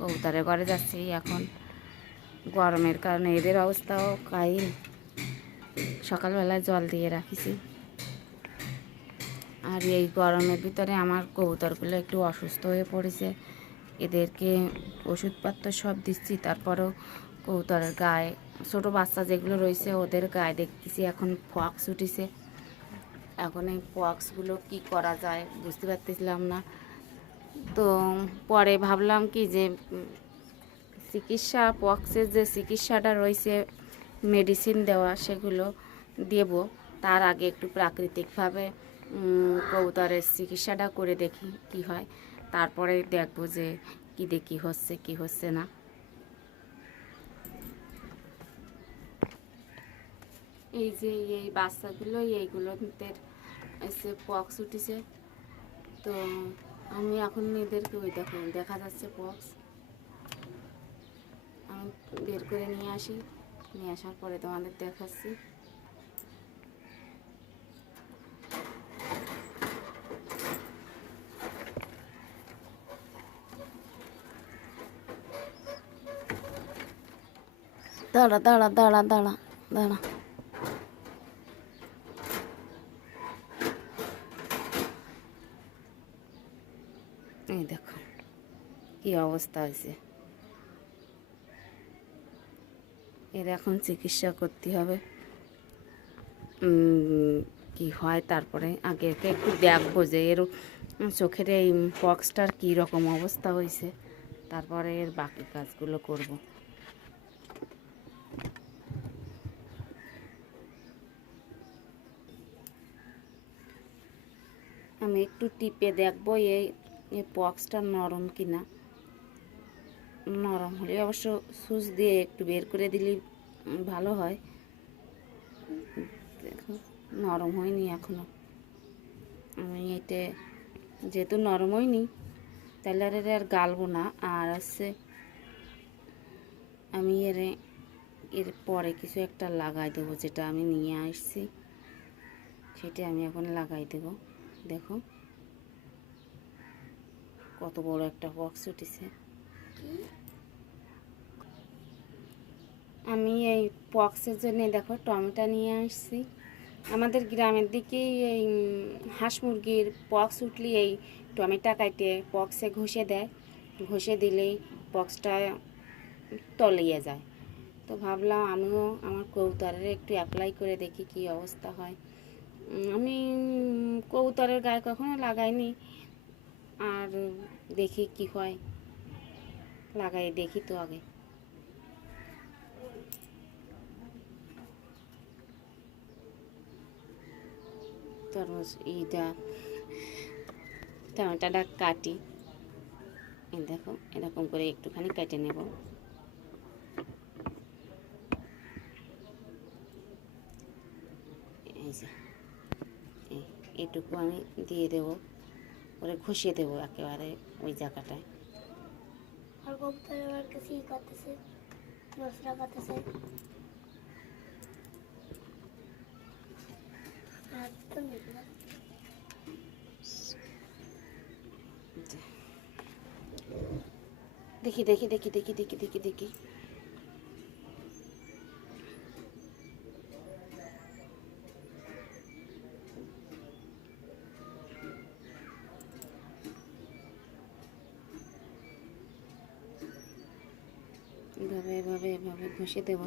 কবুতরের ঘরে যাচ্ছি এখন। গরমের কারণে এদের অবস্থাও কাহিল। সকালবেলায় জল দিয়ে রাখিছি। আর এই গরমের ভিতরে আমার কবুতরগুলো একটু অসুস্থ হয়ে পড়েছে। এদেরকে ওষুধপত্র সব দিচ্ছি, তারপরেও কবুতরের গায়ে ছোটো বাচ্চা যেগুলো রয়েছে ওদের গায়ে দেখতেছি এখন পক্স উঠেছে। এখন এই পক্সগুলো কী করা যায় বুঝতে পারতেছিলাম না। তো পরে ভাবলাম কি যে চিকিৎসা, পক্সের যে চিকিৎসাটা রয়েছে মেডিসিন দেওয়া সেগুলো দেব। তার আগে একটু প্রাকৃতিকভাবে কবুতরের চিকিৎসাটা করে দেখি কি হয়, তারপরে দেখবো যে কী দেখি হচ্ছে কি হচ্ছে না। এই যে এই বাচ্চাগুলো এইগুলোতে এসে পক্স উঠেছে। তো আমি এখন এদেরকে ওই দেখো দেখা যাচ্ছে পক্স, আমি বের করে নিয়ে আসি, নিয়ে আসার পরে তোমাদের দেখাচ্ছি। দাঁড়া দাঁড়া দাঁড়া দাঁড়া দাঁড়া, এই দেখো কি অবস্থা হয়েছে। এর এখন চিকিৎসা করতে হবে, কি হয় তারপরে আগে একটু দেখবো যে এর চোখের এই পক্সটার কী রকম অবস্থা হয়েছে, তারপরে এর বাকি কাজগুলো করব। আমি একটু টিপে দেখবো এই পক্সটা নরম কিনা। নরম হলে অবশ্য সুচ দিয়ে একটু বের করে দিলে ভালো হয়। দেখো নরম হয়নি এখনো। আমি এটা যেহেতু নরম হয়নি তাহলে আর গালবো না। আর আছে আমি এর পরে কিছু একটা লাগাই দেবো, যেটা আমি নিয়ে আসছি সেটা আমি এখন লাগাই দেব। দেখো কত বড় একটা বক্স উঠেছে। আমি এই পক্সের জন্য দেখো টমেটো নিয়ে আসছি। আমাদের গ্রামের দিকে এই হাঁস মুরগির পক্স উঠলে এই টমেটো কাটে পক্সে ঘষে দেয়, ঘষে দিলেই পক্সটা তলিয়ে যায়। তো ভাবলাম আমিও আমার কবুতরের একটু অ্যাপ্লাই করে দেখি কি অবস্থা হয়। আমি কবুতরের গায়ে কখনো লাগাইনি, আর দেখি কি হয়, লাগাই দেখি তো আগে। তরমুজ এইটা টমেটোটা কাটি, এই দেখো এরকম করে একটুখানি কেটে নেব। এই যে এটুকু আমি দিয়ে দেব, করে ঘষিয়ে দেবো একেবারে ওই জায়গাটায়। আর কবুতর আমার কাছে ই করতেছে, মশলা করতেছে। দেখি দেখি দেখি দেখি দেখি দেখি দেখি এভাবে এভাবে এভাবে ঘষে দেব,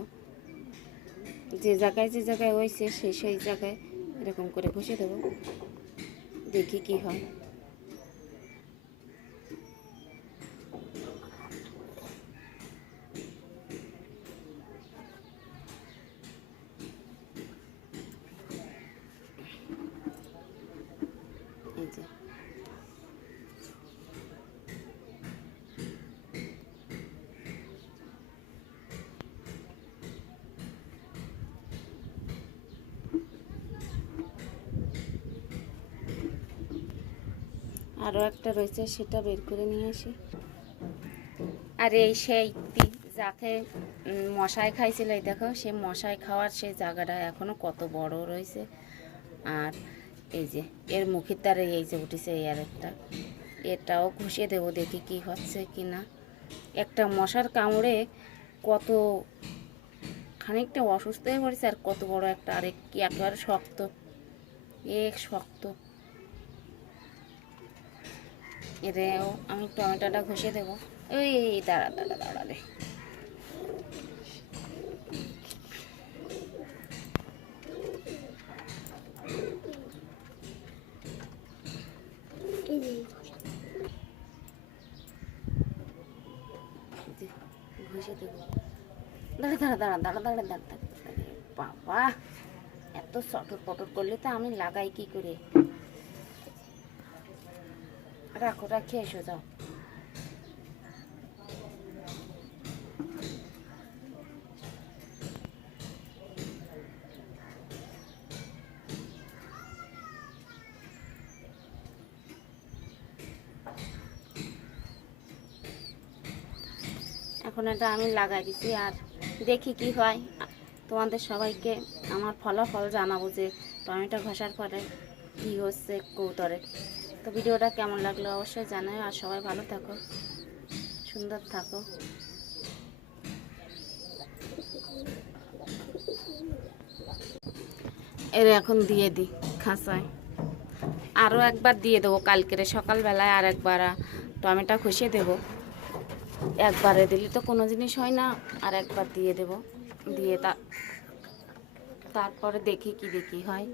যে জায়গায় হয়েছে সেই জায়গায় এরকম করে ঘষে দেব, দেখি কি হয়। এই যে আরও একটা রয়েছে, সেটা বের করে নিয়ে আসি। আর এই সেই যাকে মশাই খাইছিল, এই দেখো সে মশাই খাওয়ার সেই জায়গাটা এখনও কত বড় রয়েছে। আর এই যে এর মুখের দ্বারে এই যে উঠেছে এই আর একটা, এটাও ঘষে দেবো, দেখি কি হচ্ছে কি না। একটা মশার কামড়ে কত খানিকটা অসুস্থ হয়ে পড়েছে, আর কত বড় একটা আরেক কি একেবারে শক্ত, শক্ত। এতেও আমি টমেটোটা ঘষে দেবো। ওই দাঁড়া দাঁড়া দাঁড়া রে। এই যে ঘষে দেবো। দাঁড়া দাঁড়া দাঁড়া দাঁড়া দাঁড়া দাঁড়া দাঁড়া। বাবা, এত চটর পটর করলে তো আমি লাগাই কি করে। রাখো, রাখে এসো, যাও। এখন এটা আমি লাগাই দিছি, আর দেখি কি হয়। তোমাদের সবাইকে আমার ফলাফল জানাবো যে টমেটো ঘষার পরে কি হচ্ছে কবুতরের। তো ভিডিওটা কেমন লাগলো অবশ্যই জানাও, আর সবাই ভালো থাকো, সুন্দর থাকো। এর এখন দিয়ে দিই খাঁচায়, আরও একবার দিয়ে দেবো কালকের সকালবেলায়, আর একবার টমেটো ঘষে দেবো। একবারে দিলে তো কোনো জিনিস হয় না, আর একবার দিয়ে দেব, দিয়ে তারপরে দেখি কি হয়।